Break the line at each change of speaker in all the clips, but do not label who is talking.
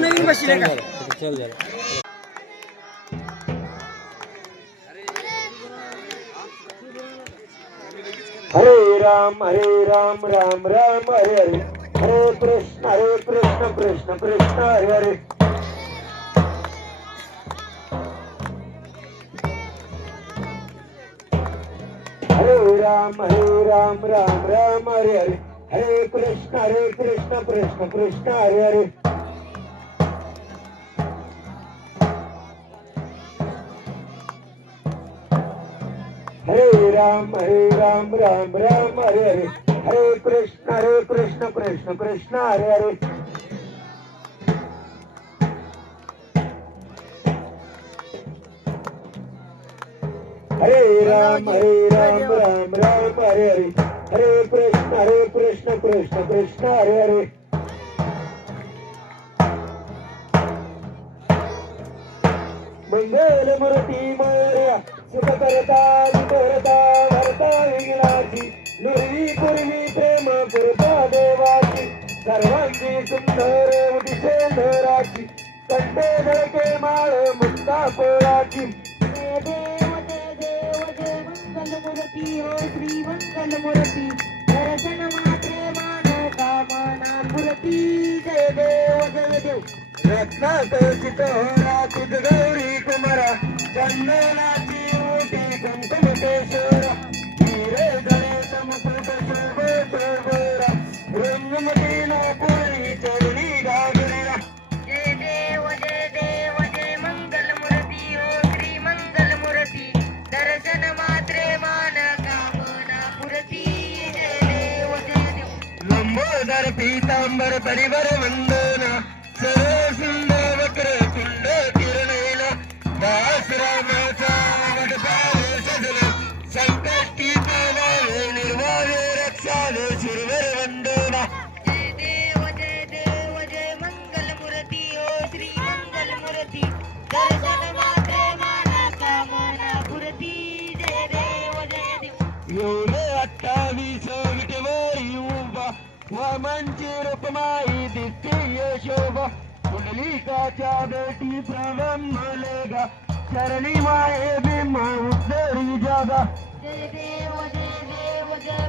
नवीन बसले का?
चल झालं.
हरे राम हरे राम राम राम हरे हरे. हरे कृष्ण हरे कृष्ण कृष्ण कृष्ण हरे हरे. हरे राम हरे राम राम राम हरे हरे. हरे कृष्ण हरे कृष्ण कृष्ण कृष्ण हरे हरे. राम हरे राम राम राम हरे हरे. हरे कृष्ण हरे कृष्ण कृष्ण कृष्ण हरे हरे. हरे राम हरे राम राम राम हरे हरे. हरे कृष्ण हरे कृष्ण कृष्ण कृष्ण हरे हरे. मंगल मूर्ती मोर्या सुख करता वितरता सर्वांची सुंदर उदिसे धराची कंटे धडके माळ मुक्ता पोळाची
देव देव जय मंगलमूर्ती हो श्री मंगलमूर्ती दर्शन मात्रे मान कामना जय देव जय देव
रत्नाकर्षित होरा तुझ गौरी कुमारा चंदनाची ओटी कुंकुमकेश्वरा हिरे गणेश मुकुट शोभ शोभरा रंगमती लंबोदर पीतांबर परिवर वंदना वक्र कुंड किरणेला दास रामाचा वडपावे सजला संकष्टी पावावे वामांची रूपमाई दिसतीय शोभा कुंडलिकाच्या बेटी प्रबंबलेगा चरणी माये भीमा उतरी जागा.
जय देव जय देव जय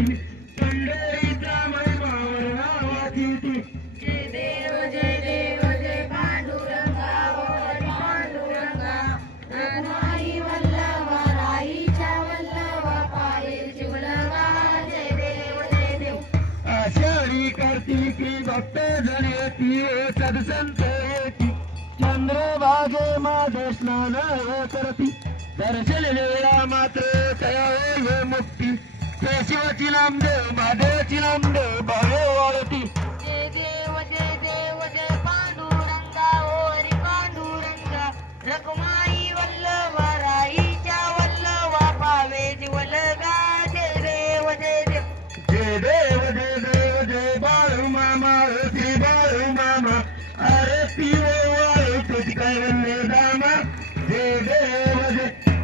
करती कार्तिकी भक्त जण येती सदसंत येती चंद्रभागे माझे स्नान करती. दर्शन वेळा मात्र तया मुक्ती. केशवाची नामदेव महादेवाची नामदेव भावे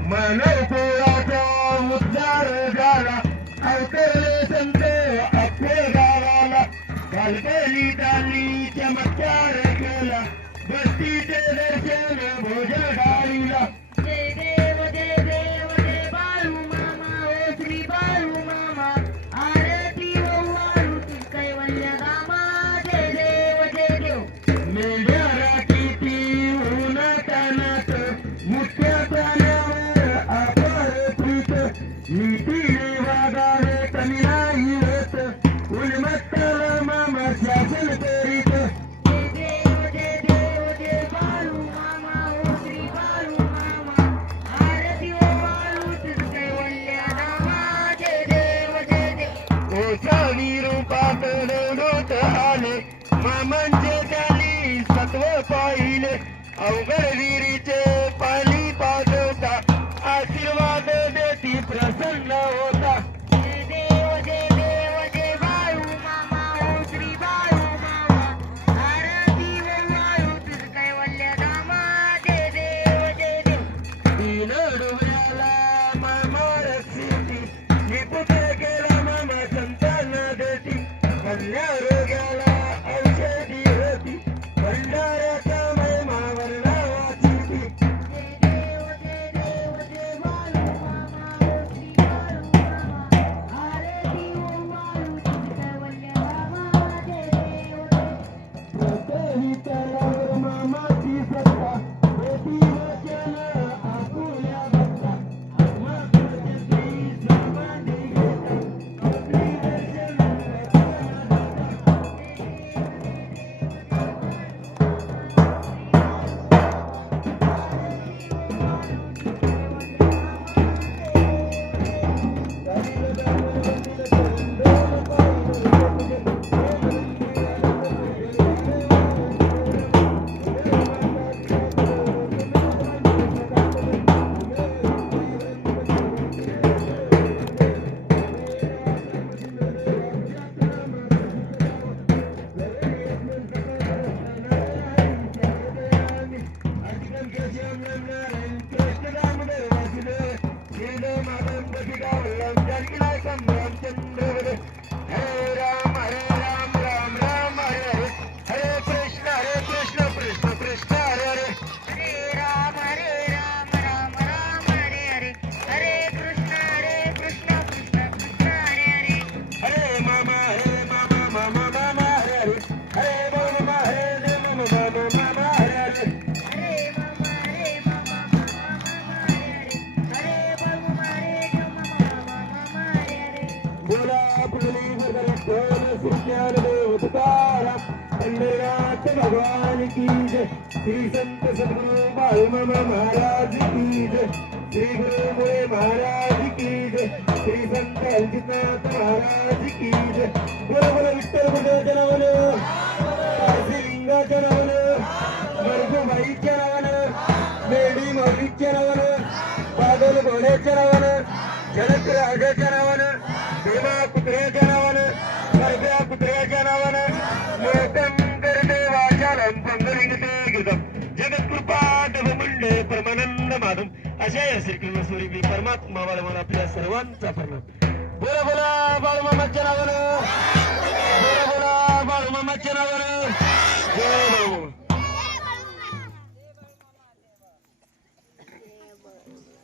मनो पो मु अंतोली चमकार के दर्शन भोज अवघड विरीचे पाणी की जय श्री संत सदगुरु भाई मामा महाराज की जय श्री गुरु मुड़े महाराज की जय श्री संत अंजितनाथ महाराज की जय बोलो बोलो विठ्ठल गुरुदेव जनवलो श्रीलिंगा जनवलो मरगु भाई जनवलो मेडी मौरी जनवलो पागल घोड़े जनवलो जनक राजा जनवलो भीमा कुत्रे जनवलो सर्व्या कुत्रे जनवलो सर्वांना मालूम अशा या श्रीकृष्णेश्वरी मी परमात्मा बाळमान आपल्या सर्वांचा प्रणाम बोला बोला बाळमामाच्या नावानं. बोला बोला बाळमामाच्या नावानं. जय